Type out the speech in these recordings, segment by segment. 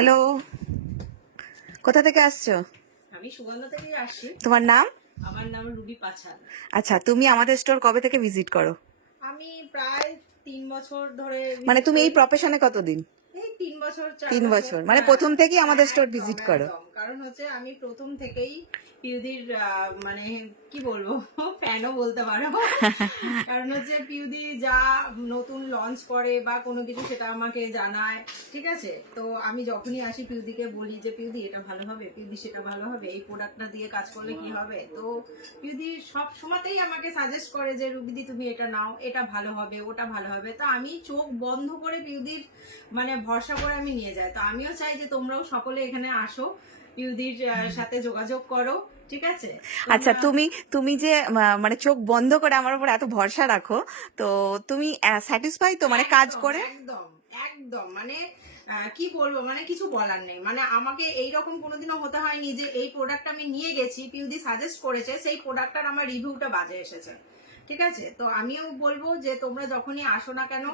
Hello, কোথা থেকে আসছো? আমি সুগন্ধ থেকে আসছি। তোমার নাম? আমার নাম রুবি পাছাল। আচ্ছা, তুমি আমাদের স্টোর কবে থেকে ভিজিট করো? আমি প্রায় 3 বছর ধরে মানে visit তুমি এই করি। প্রফেশনে কতদিন? এই 3 বছর 4 3 বছর। বছর, মানে প্রথম থেকেই আমাদের স্টোর একদম, ভিজিট করো? একদম। কারণ হচ্ছে আমি প্রথম থেকেই পিউদির মানে কি বলবো ফ্যানও বলতে পারো। কারণ হচ্ছে পিউদি যা নতুন লঞ্চ করে বা কোনো কিছু সেটা আমাকে জানায়, ঠিক আছে? তো আমি যখনই আসি পিউদিকে বলি যে পিউদি এটা ভালো হবে, পিউদি সেটা ভালো হবে, এই প্রোডাক্টটা দিয়ে কাজ করলে কি হবে। তো পিউদি সব সময়তেই আমাকে সাজেস্ট করে যে রুবিদি তুমি এটা নাও, এটা ভালো হবে, ওটা ভালো হবে। তো আমি চোখ বন্ধ করে পিউদির মানে ভরসা করে আমি নিয়ে যাই। তো আমিও চাই যে তোমরাও সকলে এখানে আসো, পিউদির সাথে যোগাযোগ করো, ঠিক আছে? আচ্ছা, তুমি তুমি যে মানে চোখ বন্ধ করে আমার উপর এত ভরসা রাখো, তো তুমি স্যাটিসফাই তো মানে কাজ একদম, করে? একদম, একদম। মানে কি বলবো, মানে কিছু বলার নেই। মানে আমাকে এইরকম কোনোদিনও হতে হয়নি যে এই প্রোডাক্ট আমি নিয়ে গেছি, পিউদি সাজেস্ট করেছে, সেই প্রোডাক্টটার আমার রিভিউটা বাজে এসেছে, ঠিক আছে? তো আমিও বলবো যে তোমরা যখনই আসো না কেন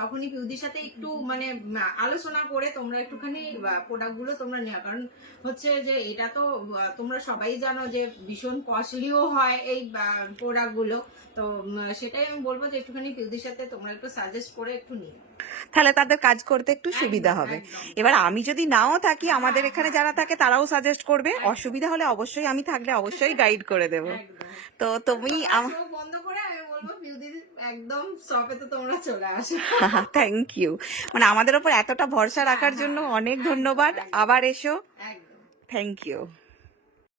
তখনই পিউদির সাথে একটু মানে আলোচনা করে তোমরা একটুখানি প্রোডাক্টগুলো তোমরা নেওয়া। কারণ হচ্ছে যে এটা তো তোমরা সবাই জানো যে ভীষণ কস্টলিও হয় এই প্রোডাক্টগুলো। তো সেটাই আমি বলবো যে একটুখানি পিউদির সাথে তোমরা একটু সাজেস্ট করে একটু নিও। তাহলে তাদের কাজ করতে একটু সুবিধা একদম, হবে। একদম। এবার আমি যদি নাও থাকি, আমাদের হ্যাঁ, এখানে হ্যাঁ, যারা থাকে তারাও সাজেস্ট করবে, একদম, অসুবিধা হলে অবশ্যই আমি থাকলে অবশ্যই গাইড করে দেব। একদম। তো তুমি তোমরা চোখ বন্ধ করে আমি বলবো পিউদির একদম শপে তো তোমরা চলে আসো। থ্যাংক ইউ, মানে আমাদের ওপর এতটা ভরসা হ্যাঁ, রাখার হ্যাঁ, জন্য অনেক একদম, ধন্যবাদ। একদম, আবার এসো। একদম। Thank you.